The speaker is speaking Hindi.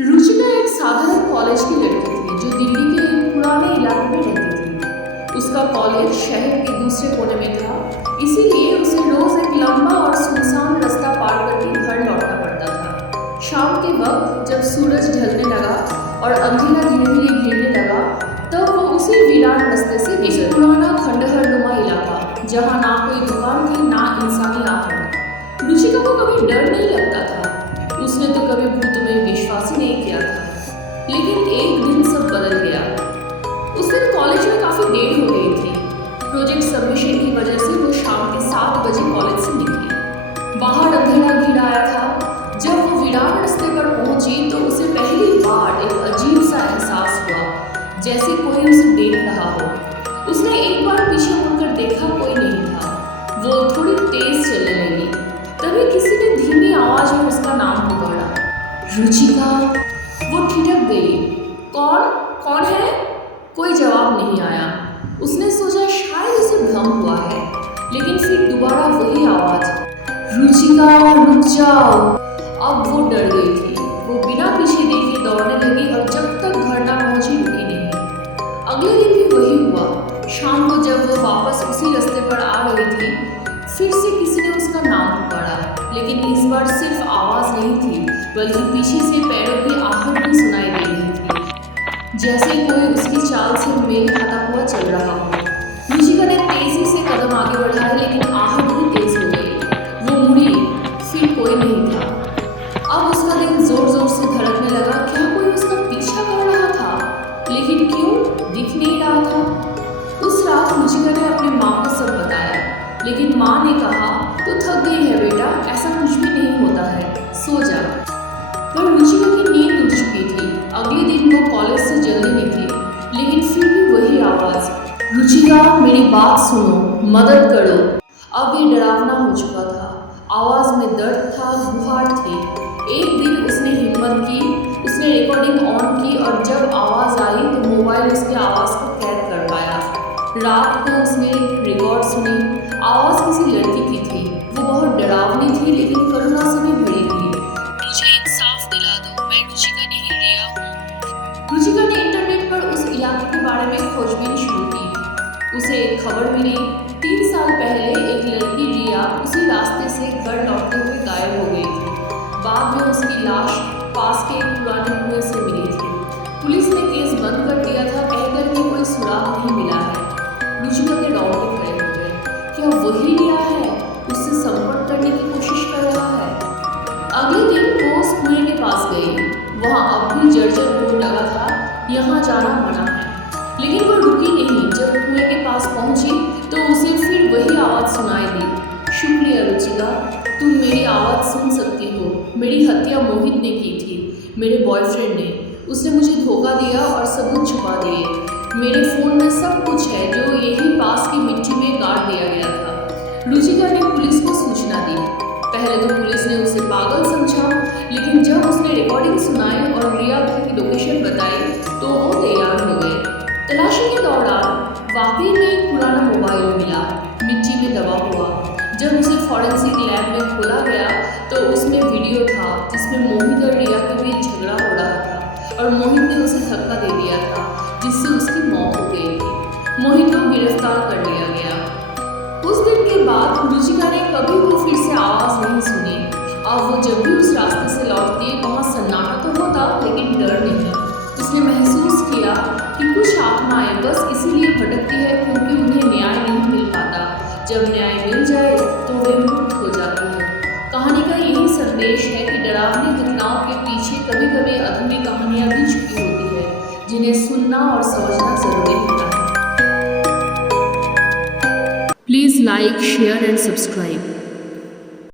रुचिका एक साधारण कॉलेज की लड़की थी जो दिल्ली के एक पुराने इलाके में रहती थी। उसका कॉलेज शहर के दूसरे कोने में था, इसीलिए उसे रोज एक लंबा और सुनसान रास्ता पार करके घर लौटना पड़ता था। शाम के वक्त जब सूरज ढलने लगा और अंधेरा धीरे धीरे घिरने लगा, तब वो उसी वीरान रास्ते से गुजरी। पुराना खंडहरनुमा इलाका जहाँ ना कोई दुकान थी ना इंसानी आहट। रुचिका को कभी डर नहीं लगता था, उसने तो कभी भूत में विश्वास ही नहीं किया था। लेकिन एक दिन सब बदल गया। उस दिन कॉलेज में काफी देर हो गई थी। प्रोजेक्ट सबमिशन की वजह से वो शाम के 7 बजे कॉलेज से निकली। बाहर अंधेरा घिर आया था। जब वो वीरान रास्ते पर पहुंची तो उसे पहली बार एक अजीब सा एहसास हुआ, जैसे कोई उसे देख रहा हो। उसने एक बार पीछे मुड़कर देखा, कोई नहीं था। वो थोड़ी तेज चलने लगी। तभी किसी ने धीमी आवाज में उसका नाम पुकारा, रुचिका। वो ठिठक गई। कौन कौन है? कोई जवाब नहीं आया। उसने सोचा शायद उसे भ्रम हुआ है, लेकिन फिर दोबारा वही आवाज, रुचिका रुक जाओ। अब वो डर गई थी। वो बिना पीछे देखे दौड़ने लगी और जब तक घर ना पहुंची रुकी नहीं। अगले दिन भी वही हुआ। शाम को जब वो वापस उसी रास्ते पर आ रही थी, फिर से किसी ने उसका नाम पुकारा, लेकिन इस बार सिर्फ आवाज नहीं थी, बल्कि पीछे से पैरों की आहट भी सुनाई दे रही थी, जैसे कोई उसकी चाल से मेल खाता हुआ चल रहा हो। रुचिका ने तेजी से कदम आगे बढ़ाए, लेकिन आहट भी तेज हो गई। वो मुड़ी, फिर कोई नहीं था। अब उसका दिल जोर जोर से धड़कने लगा। क्या कोई उसका पीछा कर रहा था? लेकिन क्यों? दिख नहीं रहा था। उस रात रुचिका ने अपनी माँ को सब बताया, लेकिन माँ ने कहा, तो थक गई है बेटा, ऐसा कुछ भी नहीं होता है, सो जा। पर रुचिका की नींद उड़ चुकी थी। अगले दिन वो कॉलेज से जल्दी निकली, लेकिन फिर भी वही आवाज, रुचिका मेरी बात सुनो, मदद करो। अब ये डरावना हो चुका था। आवाज में दर्द था, गुहार थी। एक दिन उसने हिम्मत की, उसने रिकॉर्डिंग ऑन की और जब आवाज आई तो मोबाइल उसकी आवाज को कैद कर पाया। रात को उसने रिकॉर्ड सुनी। आवाज किसी लड़की की थी। वो बहुत डरावनी थी, लेकिन करुणा से भी भरी थी। मुझे इंसाफ दिला दो, मैं रुचिका नहीं, रिया हूँ। रुचिका ने इंटरनेट पर उस इलाके के बारे में खोजबीन शुरू की। उसे एक खबर मिली। 3 साल पहले एक लड़की रिया उसी रास्ते से घर लौटते हुए गायब हो गई थी। बाद में उसकी लाश पास के एक पुराने कुएं से मिली थी। पुलिस ने केस बंद कर दिया था, कहकर कि कोई सुराग नहीं मिला है। रुचिका के रोंगटे खड़े हो गए। क्या वही रिया है? उससे संपर्क करने की कोशिश कर रहा है। अगले दिन वो उस कुएं के पास गई। वहाँ अब भी जर्जर बोर्ड लगा था, यहाँ जाना मना है। लेकिन वो रुकी नहीं। जब कुएं के पास पहुंची तो उसे फिर वही आवाज सुनाई दी, शुक्रिया रुचिका, तुम मेरी आवाज सुन सकती हो। मेरी हत्या मोहित ने की थी, मेरे बॉयफ्रेंड ने। उसने मुझे धोखा दिया और सबूत छुपा दिए। मेरे फोन में सब कुछ है जो यही पास की मिट्टी में गाड़ दिया गया था। रुचिका ने पुलिस को सूचना दी। पहले तो पुलिस ने उसे पागल समझा, लेकिन जब उसने रिकॉर्डिंग सुनाई और रिया की लोकेशन बताई तो वो तैयार हो गए। तलाशी के दौरान वाकई में एक पुराना मोबाइल मिला, मिट्टी में दबा हुआ। जब उसे फॉरेंसिक लैब में खोला गया तो उसमें वीडियो था जिसमें मोहित और रिया के बीच झगड़ा हो रहा था और मोहित ने उसे धक्का दे दिया था, जिससे उसकी मौत हो गई थी। मोहित को गिरफ्तार कर लिया गया। उस दिन के बाद रुचिका ने कभी भी फिर से आवाज नहीं सुनी। अब वो जब भी उस रास्ते से लौटती, वहाँ सन्नाटा तो होता, लेकिन डर नहीं। उसने महसूस किया कि कुछ आत्माएं बस इसीलिए भटकती है क्योंकि उन्हें न्याय नहीं मिल पाता। जब न्याय मिल जाए तो वे मुक्त हो जाती है। कहानी का यही संदेश है कि डरावनी घटनाओं के पीछे कभी कभी अधूरी कहानियां भी छुपी होती है, जिन्हें सुनना और समझना जरूरी होता है। Please like, share and subscribe.